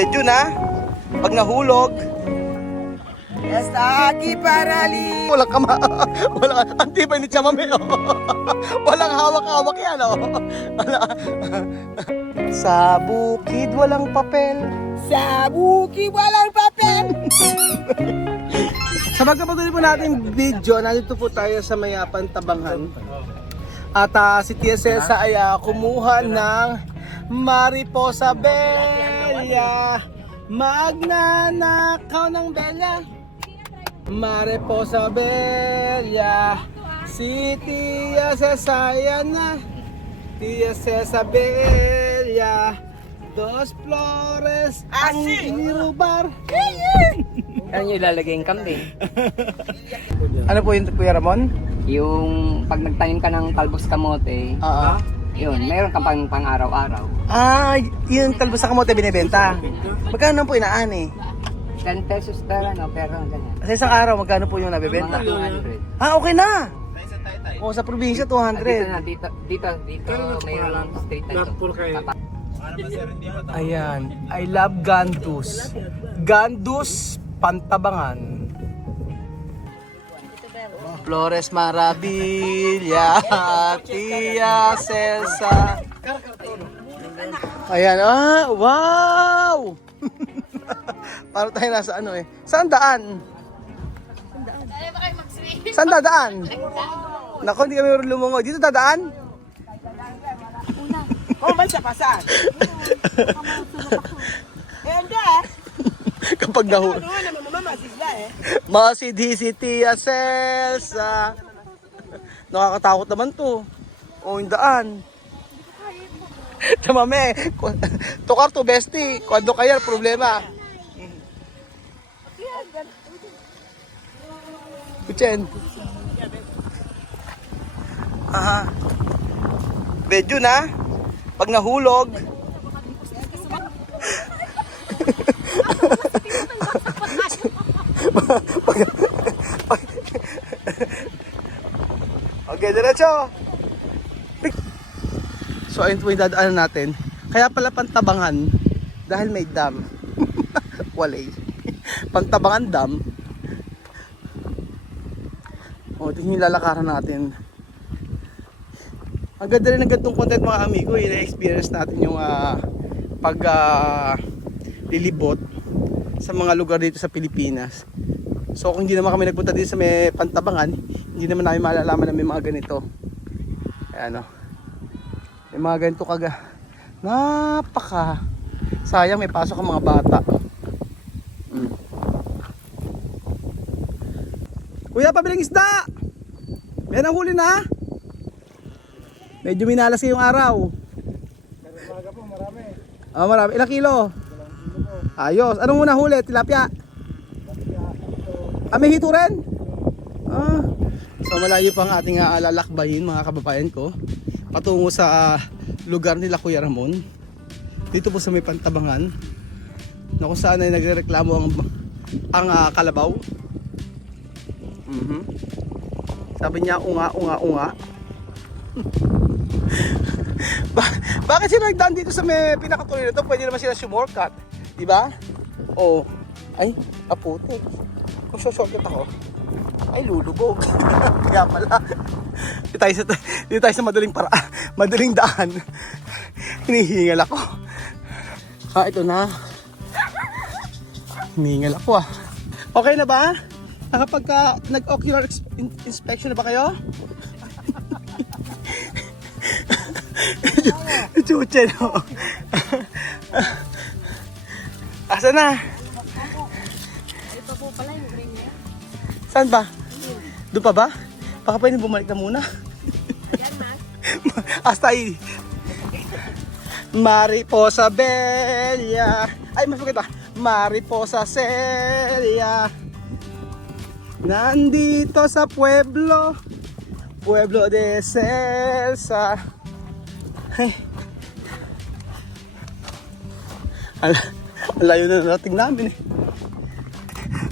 Medyo na. Pag nahulog. Está aquí para li. Walang kama. Walang. Antibay ni Chamame. Oh. Walang hawak-hawak yan. Oh. Sa bukid walang papel. Sa bukid walang papel. Sa pagkapatuloy po natin video, nandito po tayo sa may Pantabangan. At si Tia Cesa ay kumuha ng Mariposa Bella. Magnanakaw ng Bella. Mariposa Bella. Si Tia Cesa yan na. Tia Cesa Bella. Dos flores ang inirubar. Ano yung ilalagay yung kambing? Ano po yun, Kuya Ramon? Yung pag nagtanim ka ng talbos kamote, yun, meron kang pang araw-araw. Yung talbos sa kamote binibenta. Magkano po inaan eh? 10 pesos pero ganyan. Sa isang araw, magkano po yung nabibenta? Mga 200. Okay na! O sa probinsya, 200. Dito, mayroon street na ito. Ayan, I love Gandus. Gandus, Pantabangan. Flores Maravilla, Tia Cesa. Ayan, wow! Parang tayo nasa ano eh. Saan daan? Saan dadaan? Nako, hindi kami lumungo. Dito dadaan? Oh, man sa pasan. Hindi. Kapag nahulog. Ano naman mamamasisla eh. Masidhi si Tia Cesa. Nakakatakot naman to. O yung daan. Tamame. Tukar to bestie. Kwando kaya problema. Kuchen. Aha. Medyo na. Pag nahulog. Okay, diretso. So ayun po yung dadaanan natin. Kaya pala Pantabangan dahil may dam. Walay. Pantabangan dam. O, tingin yung lalakaran natin. Ang ganda rin ng gantong content mga amigo. Na-experience natin yung lilibot sa mga lugar dito sa Pilipinas. So kung hindi naman kami nagpunta dito sa may Pantabangan, hindi naman namin malalaman na may mga ganito. Ayan o. May mga ganito napaka sayang, may pasok ang mga bata. Kuya, pabiling isda! May nahuli na! Medyo minalas yung araw. Marami. Ilang kilo? Ayos. Anong muna huli? Tilapia? May hito rin? So malayo pang ating lalakbayin mga kababayan ko. Patungo sa lugar nila Kuya Ramon. Dito po sa may Pantabangan. Na kung saan ay nagrereklamo ang kalabaw. Sabi niya unga. Bakit sila nagdaan dito sa may pinakatuloy na to? Pwede naman sila sumortcut, di ba? Oh, ay, aputik. Kung shortcut ako, ay lulubog. Kaya pala. Dito tayo sa madaling daan. Hinihingal ako. Ito na. Hinihingal ako Okay na ba? Nag-ocular inspection na ba kayo? Chuche no. Asa na? Ito po pala yung green niya. Saan ba? Doon pa ba? Baka pwede bumalik na muna. Yan ma. Hasta ahí. Mariposa Bella. Ay, mas maganda. Mariposa Celia. Nandito sa Pueblo de Celsa. Ay. Ang layo na narating namin eh.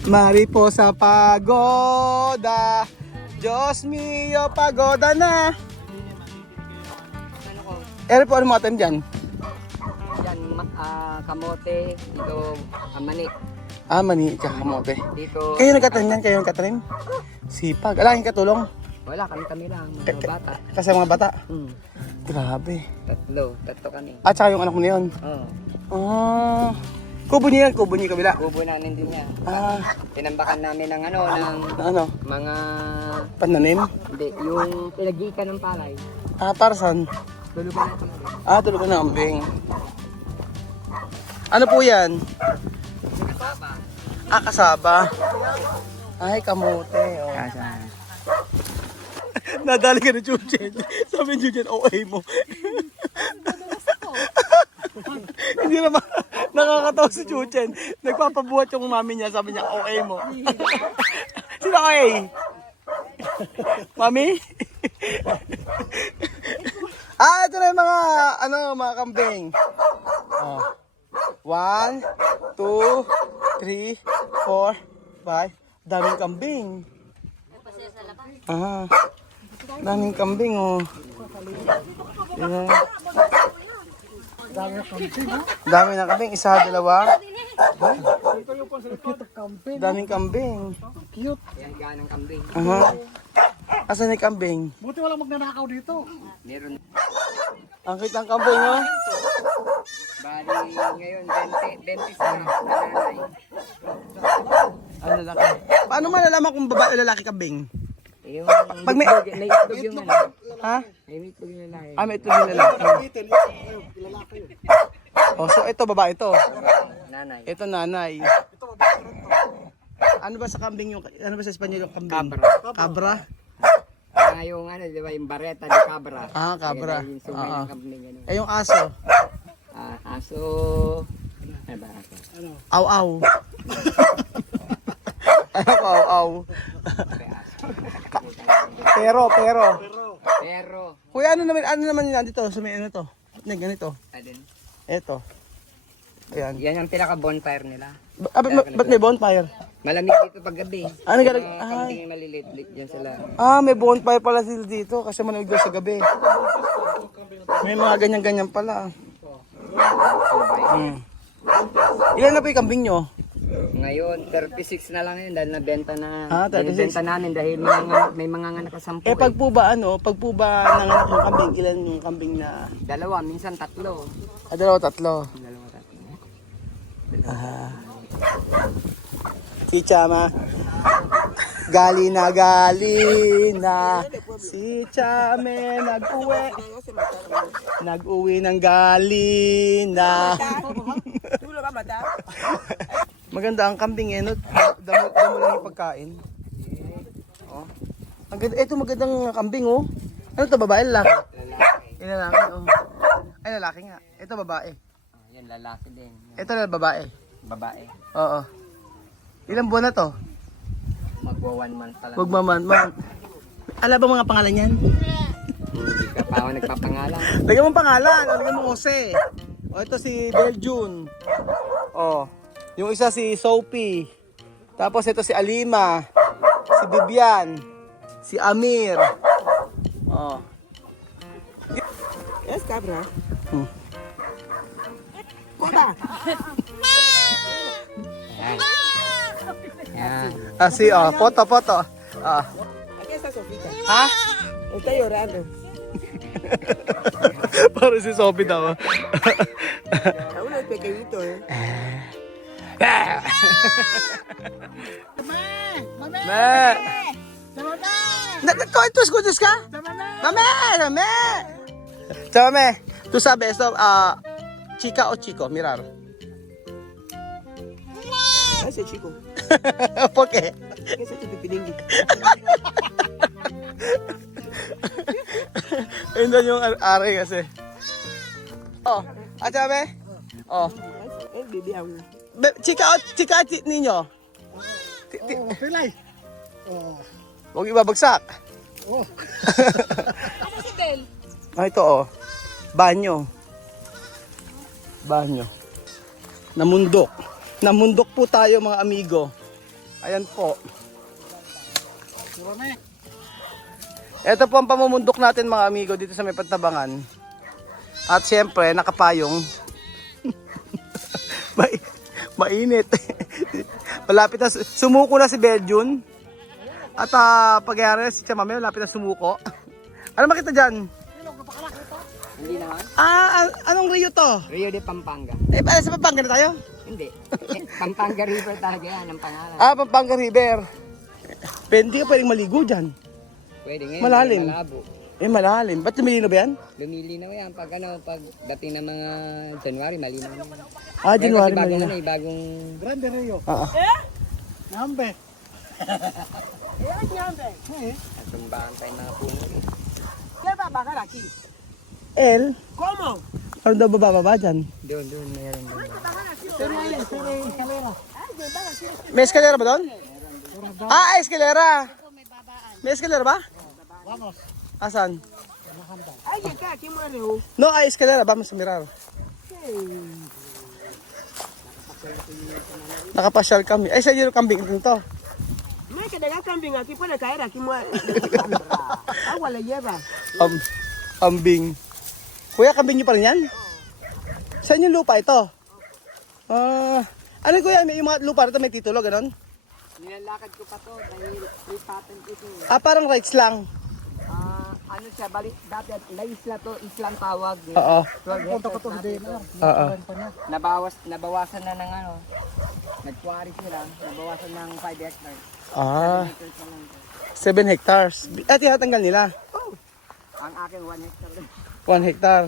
Mariposa Pagoda. Diyos mio, pagoda na. Ano ko? Ere po, ano mga time dyan? Yan, kamote, dito mani. Ah, mani, tsaka kamote. Dito, Kayo nagkatanim yan? Kayo nagkatanim? Sipag. Alaking katulong? wala kami lang, mga bata. Kasi mga bata. Hmm. Grabe. Tatlo kami. At saka yung anak mo na yun? Oo. Ah. Kubo niya yan, kubo niya kabila. Kubo namin din yan. Ah, Tinambakan namin ng ng ano? mga, Pananim? hindi, yung pinagikan ng palay. Ah, para saan? Tulugan natin. Ah, tulugan ng ambing. Ano po yan? Ah, kasaba. Ay, kamote. Oh. Nadali ka na, Jujen. Sabi ni Jujen, OA mo. Hindi naman nakakatawa si Jujen. Nagpapabuhat yung mami niya. Sabi niya, OA mo. Sino OA? Mami? Ito na yung mga kambing. Oh. 1, 2, 3, 4, 5. Daming kambing. Ah. Daming kambing, oh. Yeah. Dami na kambing. Isa, dalawa. Daming kambing. Yan ganang kambing. Aha. Asan yung kambing? Buti walang magnanakaw dito. Meron. Ang kitang kambing, oh. Bali ngayon, 20 sa nanay. Ano lalaki? Paano malalaman kung babae o lalaki kambing? Yung Pag may- may itlog yung ano. Ha? May itlog yung lalaki. Ah, may itlog yung lalaki. Oh, so ito babae ito. Nanay. Ito nanay. Ano ba sa kambing yung ano ba sa Espanyol yung kambing? Cabra. Cabra? Yung ano, di ba, yung bareta de cabra. Ah, cabra. Yung sungay Ah, ng kambing, ano. Eh yung aso. Aso, ano ba aso? Aw-aw. Ano ko aw-aw? Pero. Pero, Kuya, ano naman yan dito? Sa may ano to? Ganito. alin? Eto. Ayan. Yan ang pinaka-bonfire nila. Ba't may bonfire? Malamig dito pag gabi. Ano galing? Mga kambing maliliit dyan sila. Ah, may bonfire pala sila dito kasi malamig daw sa gabi. May mga ganyan-ganyan pala. Ilan na po yung kambing nyo? Ngayon, 36 na lang yun dahil nabenta na. Ah, 36. Nabenta namin dahil may mga nakasampu. Pag po ba nanganak yung kambing, ilan yung kambing na? Dalawa, minsan tatlo. Dalawa, tatlo. Dalawa, tatlo. Si Chama. Gali na. Si Chame nag-uwi ng gali na. Tulo ka mata. Maganda ang kambing eh, no? Damo lang yung pagkain. Oh. Ang ganda, ito magandang kambing, oh. Ano to, babae, lalaki? Lalaki. Yung lalaki, oh. Ay, lalaki nga. Ito, babae. Yan, lalaki din. Ito na, babae. Babae. Oo. Ilang buwan na to? Magwa 1 month pa lang. Magmaman. Alam ba mga pangalan yan? Hindi ka pa ako nagpapangalan. Lagyan mo pangalan. Lagyan mo Jose. O, ito si Beljun. O. Yung isa si Sophie. Tapos ito si Alima. Si Bibian. Si Amir. O. Yes, cabra. Hmm. Kuta. Yan. Yan. Ah, si, foto. Ah. Aquí está Sofita. Ha? Está llorando. Parang si Sophie daw. Aún es pequeñito, eh. Me. Ito, escuchas ka? Mame. Chame. Tú sabes esto, chica o chico, mirar. Ese chico. ¿Por qué? Ese chipipilingi. Yun doon yung ari kasi. Oh, at sabi? Oh. Es Bibian. Chika ninyo. Pilay. Oh. Huwag ibabagsak. Oh. Ako si Del. Ito oh. Banyo. Namundok po tayo mga amigo. Ayan po. Ito po ang pamumundok natin mga amigo dito sa may Pantabangan. At syempre nakapayong. Mainit. Malapit na, sumuko na si Beljun. At pagyari si Chamame, malapit na sumuko. Ano makita dyan? Hindi naman. Anong rio to? Rio de Pampanga. Sa Pampanga na tayo? Hindi. Pampanga River talaga yan ang pangalan. Pampanga River. Hindi ka pwedeng maligo dyan. Pwede ngayon. Malalim. Malabo. Malalim. Ba't lumilino ba yan? Lumilinaw yan. Pag dating ng mga January, malinaw na. January bagong malinaw. bagong Grande Rio. Nambe. katumbahan tayo mga puno. ¿Qué va a bajar aquí? El, ¿Cómo? ano daw bababa dyan? Doon, meron doon. Pero escalera. May eskalera ba doon? Eskalera. May eskalera ba? Vamos. Asan? Ay, acá, aquí muere. Oh. No, hay eskalera. Vamos a mirar. Nakapasyal kami. Sa yung kambing dito. No hay que dejar camping aquí, puede caer, aquí muere. Agua le lleva. Kambing. Kuya, kambing nyo pa rin yan? Saan yung lupa ito? Ano kuya, yung mga lupa rito may titulo, ganon? Nilalakad ko pa to dahil free patent ito. Parang rights lang. Ano siya, balik dati la isla to, islang tawag. Oo. 12 Punta ko hectares to natin din. to. Oo. Nabawasan na ng ano, nag-quarry sila, nabawasan ng 5 hectares. 7 hectares na lang to. 7 hectares. At tinatanggal nila. Ang akin 1 hectare lang. 1 hectare.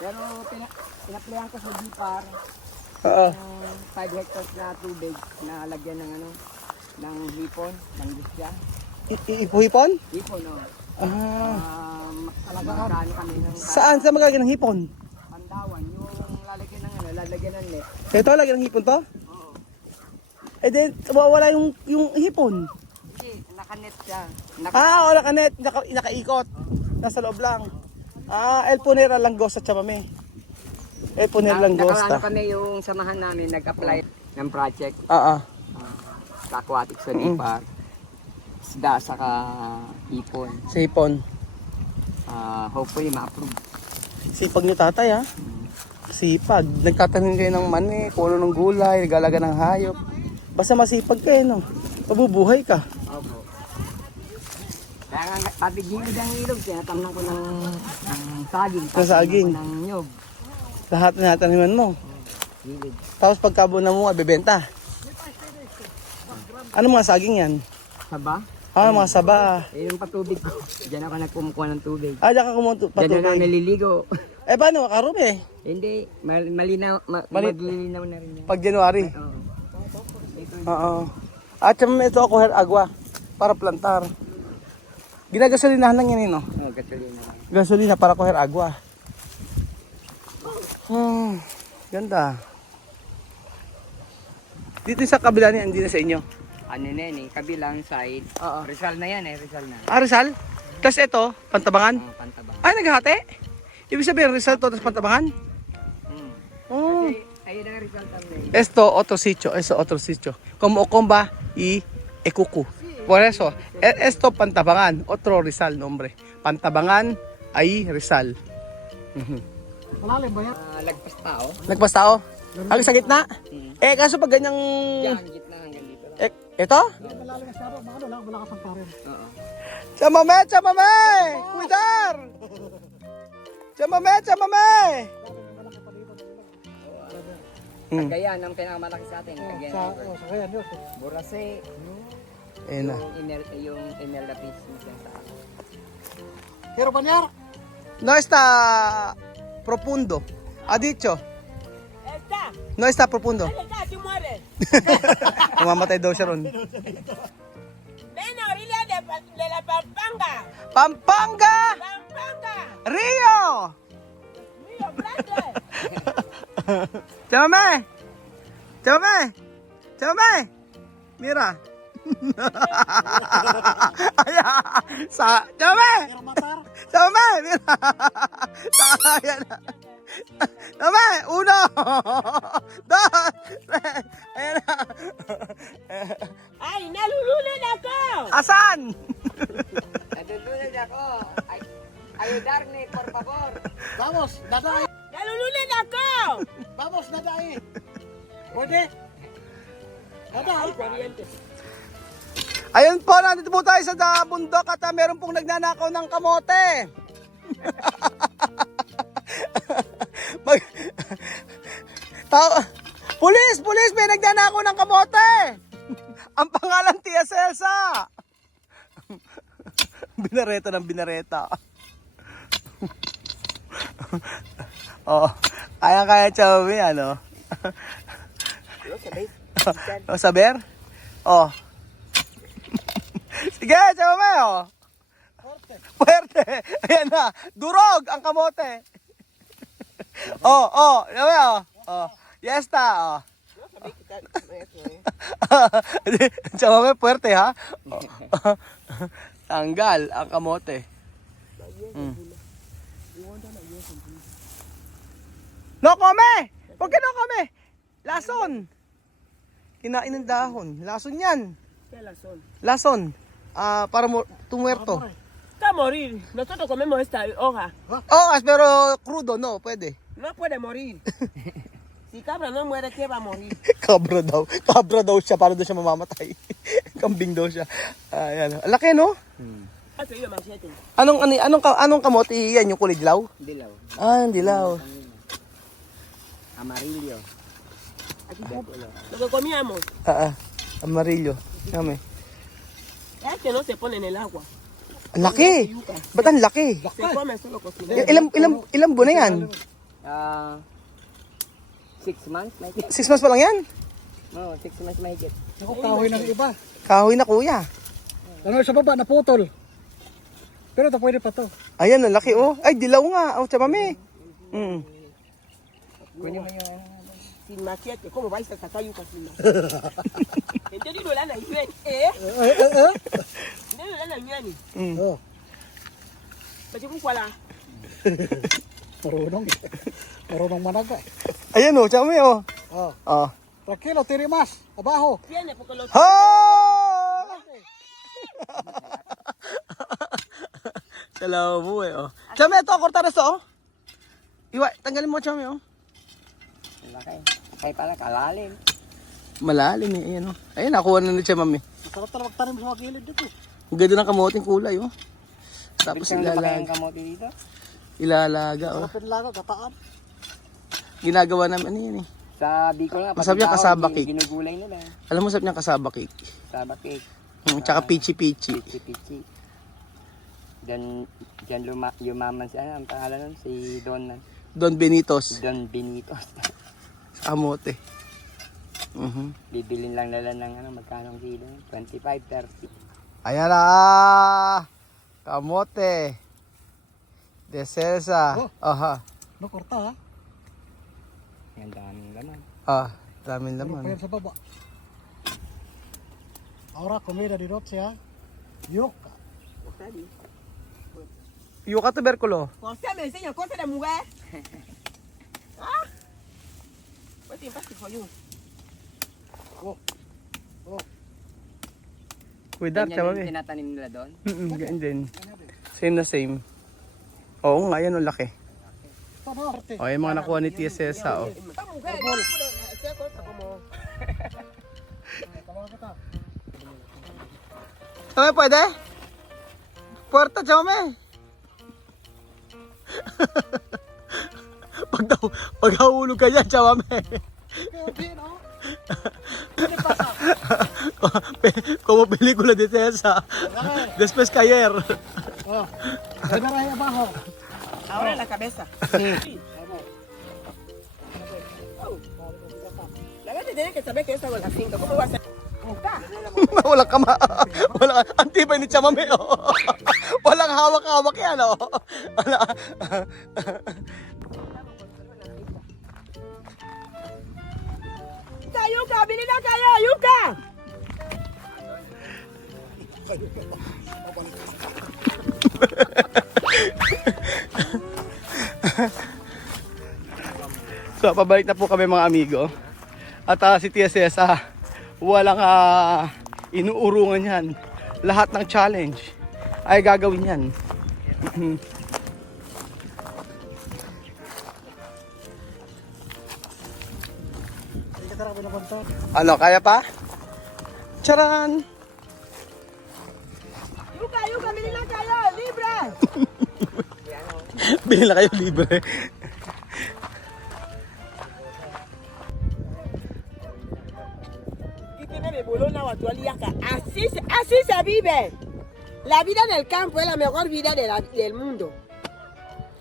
Pero pinaplayan ko sa Gipar, Oo. 5 hectares na tubig na lagyan ng ano, ng hipon, ng disya. Ipuhipon? Hipon, no? Ah. Magkano kami ng Saan? Saan magagawin ng hipon? Pandawan, yung lalagyan ng ano, lalagyan ng net. Ito, lagyan ng hipon to? Oo. Then, mawawala yung hipon. Hindi, nakanet siya. Nakanet. Nakaikot. Nasa loob lang. El Punera Langosta, Chamame. El Punera Nakalano Langosta. kami yung samahan namin, nag-apply ng project sa aquatic sa Gipar. Isda, saka hipon. Sa hipon. Hopefully ma-approve. Sipag ni tatay ha. Sipag. Nagtatanim kayo ng mani, kuno ng gulay, nagalaga ng hayop. Basta masipag kayo, no? Mabubuhay ka. Opo. Kaya nga, pati gilid ang ilog, tinatamnan ko ng saging. Ng saging. Ng nyog. Lahat na nataniman mo. Gilid. Tapos pagkabunan mo, bebenta. Ano mga saging yan? Saba? Mga saba. Yung patubig ko. Diyan ako nagkumukuha ng tubig. Diyan ka kumunto Diyan na ako patubig. naliligo. Paano? Karumi. Hindi, malinaw, maglilinaw na rin yan. Pag January. Oo. Oo. At ito ako agwa para plantar. Ginagasolinahan lang yan, no? Oo, gasolina. Gasolina para kuher agwa. Ganda. Dito sa kabila niya, hindi na sa inyo. Ano na yan eh, kabilang side. Oo. Rizal na yan eh, Rizal na. Rizal? Tapos ito, Pantabangan? Oo, Pantabang. Naghahati? Ibig sabihin, Rizal to, tapos Pantabangan? Oh. Kasi, ayun ang Rizal también. Esto otro sitio. Como Ocomba y Ecucu. Por eso, esto Pantabangan, otro Rizal nombre. Pantabangan, ahí Rizal. Malalim ba yan? Lagpas tao. Nagpas tao? Ang sa gitna? Kaso pag ganyang... Yan, gitna hanggang dito lang. Ito? Malalim masyado. Ano lang, malakas ang karin. Oo. Chamame! Cuidar! Chamame! Cagayan ang pinakamalaki sa atin. Cagayan Sa River. kaya yun. Burase, Ayan na. yung Imelda Peace mission sa akin. Pero Banyar, No está profundo. Ha dicho. Está. No está profundo. Está, aquí muere. Mamamatay daw siya ron. Ven a orilla de la Pampanga. Pampanga! Pampanga. Rio! Río Grande. Chamame! Mira. Chamame! pero matar. Chamame! Mira. Ayan na. Chamame! 1, 2, 3. Ayan na. Ay, nalulunan ako. Asan? Natutulog ako. Ayudarme, por favor. Vamos, dadai. Nalulunan ako. Vamos, dadai. Pwede. Ada, ha? Ayun po, nandito po tayo sa bundok at meron pong nagnanakaw ng kamote. Mag... Pulis! Pulis! May nagnanakaw ng kamote! Ang pangalan, Tia Celsa! Binareta ng binareta. Oh, kaya-kaya Chami, ano? Oh, saber? Oh. Sige, Chami, oh. Puwerte. Ayan na. Durog ang kamote. Oh. Chami, oh. Oh. Yesta, oh. Chami, puwerte, ha? Oh. Tanggal ang kamote. No come! Huwag ka no come! Lason! Kinain ng dahon. Lason yan. ¿Qué razón? Lason. Para tumuerto. Está a morir. Nosotros comemos esta hoja. Oh, pero crudo, no, pwede. No puede morir. Si cabra no muere, ¿qué va a morir? Kabra daw. Kabra daw siya. Paano daw siya mamamatay? Kambing daw siya. Ayan. Ang laki, no? Ha seguido machete. Anong kamote yan? Yung kulay dilaw? Dilaw. Ah, dilaw. Amarillo. Lo que comíamos. Amarillo. Kami. Es que no se pone en el agua. Ang laki. Ba't ang laki? Se come solo cocinado. Ilang buwan na yan? 6 months, mahigit. 6 months pa lang yan? No, 6 months mahigit. Naku, kahoy ng iba. Kahoy na kuya. Ano sa baba, naputol. Pero ito pwede pa to. Ayan, ang laki oh. Ay, dilaw nga. Oh, chamame. Kunin mo yung... Sin machete. ¿Cómo vais a sacar yuca sin machete? Entendido lana yuen. Entendido lana yuen. Oh, Bachi kung wala. marunong. Marunong managa. Ayan oh, chame oh. Oh, Oh. tranquilo, tiri mas. Abajo. Tiene porque lo... Ha! Salaw mo eh oh. Chame, ito, kortaras to oh. Tanggalin mo chame oh. Laki. Kaya pala, kalalim. Malalim eh, ayan oh. Ayan, nakuha na siya mami. Masarap talaga magtanim sa mga gilid dito. Ang ganda ng kamoting kulay oh. Tapos Bilang lumaki ang ilalaga. kamote dito. Ilalaga oh. Sarapin lang, gataan. Ginagawa namin ano yan eh. Sa Bicol nga, Masabi yung kasaba cake. Ginugulay nila. Alam mo sabi niya kasaba cake. Kasaba cake. Tsaka pichi-pichi. Pichi-pichi. Diyan yumaman si ano, ang pangalan nun, si Don Benitos. Don Benitos. Kamote. Bibilin lang nila ng ano, magkano ang kilo? 25, 30. Ayan na. Kamote. De Celsa. Oh. Aha. No, korta ha. Ang daming laman. Daming Ano pa laman. yan sa baba. Ahora, comida di noche ha. Yuca. Yuka tuberculo. José me enseña cosas de mujer. ¿Ah? Pues te impacto for you. With that, Ganyan yung chama tinatanim nila doon. ganyan din. Same na same. Oo nga, yan ang laki. Ito no, arte. O, yung mga nakuha ni Tia Celsa, oh. Esta mujer no puede hacer cosas como... Tawagan kita. Chame, pwede? Puerta, chame. Pag nahulog ka dyan, chame. Okay, no? Como pelikula de Celsa. Después cayer. Oh, primero ahí abajo. Ahora en la cabeza. Sí. La gente tiene que saber que yo salgo a las 5. ¿Cómo va a ser? Está. Walang kama. Wala. Antibay ni Chamame, oh. Walang hawak-hawak yan, oh. Wala. Yuka, bilhin na kayo! Yuka! So, pabalik na po kami mga amigo. At si Tia Celsa, walang inuurungan yan. Lahat ng challenge ay gagawin yan. Sakara ko na banta. Ano, kaya pa? Charan! Yuka, bili na kayo, libre! Bili na kayo libre. Así se vive. La vida del campo es la mejor vida del mundo.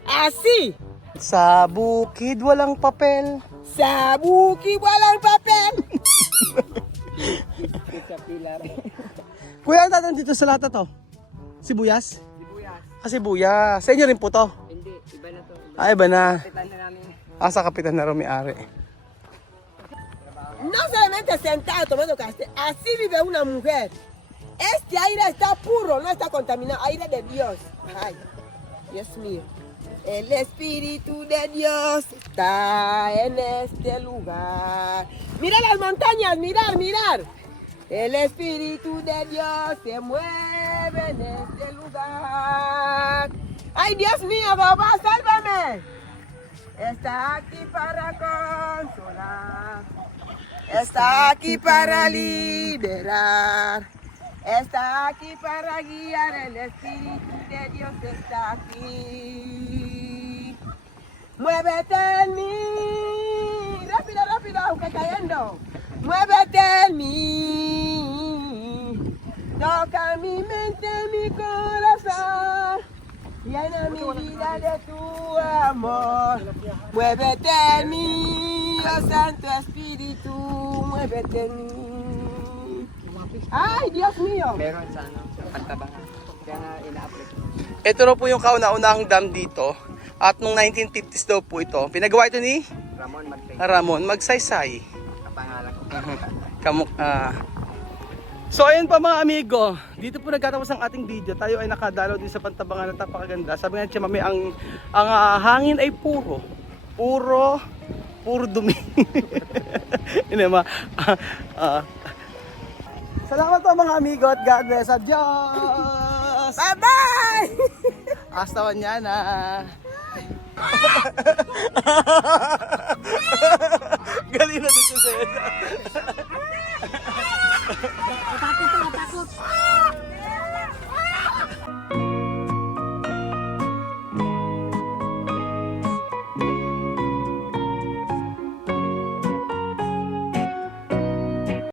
Así. Sa bukid, walang papel. Sa bukid walang papel. Sa pilar. Kuya, ang tatanong dito sa lata to? Sibuyas? Sibuyas. Ah, sibuyas. Sa inyo rin po to? Hindi, iba na to. Ay, iba na. Kapitan na namin. Ah, sa kapitan na may-ari. No solamente sentado tomando café, así vive una mujer. Este aire está puro, no está contaminado, aire de Dios. Ay, Dios mío. El Espíritu de Dios está en este lugar. Mira las montañas, mirar. El Espíritu de Dios se mueve en este lugar. Ay, Dios mío, papá, sálvame. Está aquí para consolar. Está aquí para liberar. Está aquí para guiar. El Espíritu de Dios está aquí. Muévete en mí. Rápido, aunque cayendo. Muévete en mí. Toca mi mente, mi corazón. Llena mi vida de tu amor. Muévete en mí, oh Santo Espíritu. Muévete en mí. Ay, Dios mío. Meron sa ano, sa Pantabangan. Kaya nga ina-apply ko. Ito na po yung kauna-unahang dam dito. At nung 1950s daw po ito. Pinagawa ito ni Ramon Magtay. Ramon Magsaysay. Kapangalan ko. So ayun pa mga amigo, dito po nagtatapos ang ating video. Tayo ay nakadalaw din sa Pantabangan at napakaganda. Sabi nga Tia Mami, ang hangin ay puro dumi. Yun naman. Salamat po mga amigo at God bless. Adios! Bye-bye. Hasta mañana. Galing na dito sa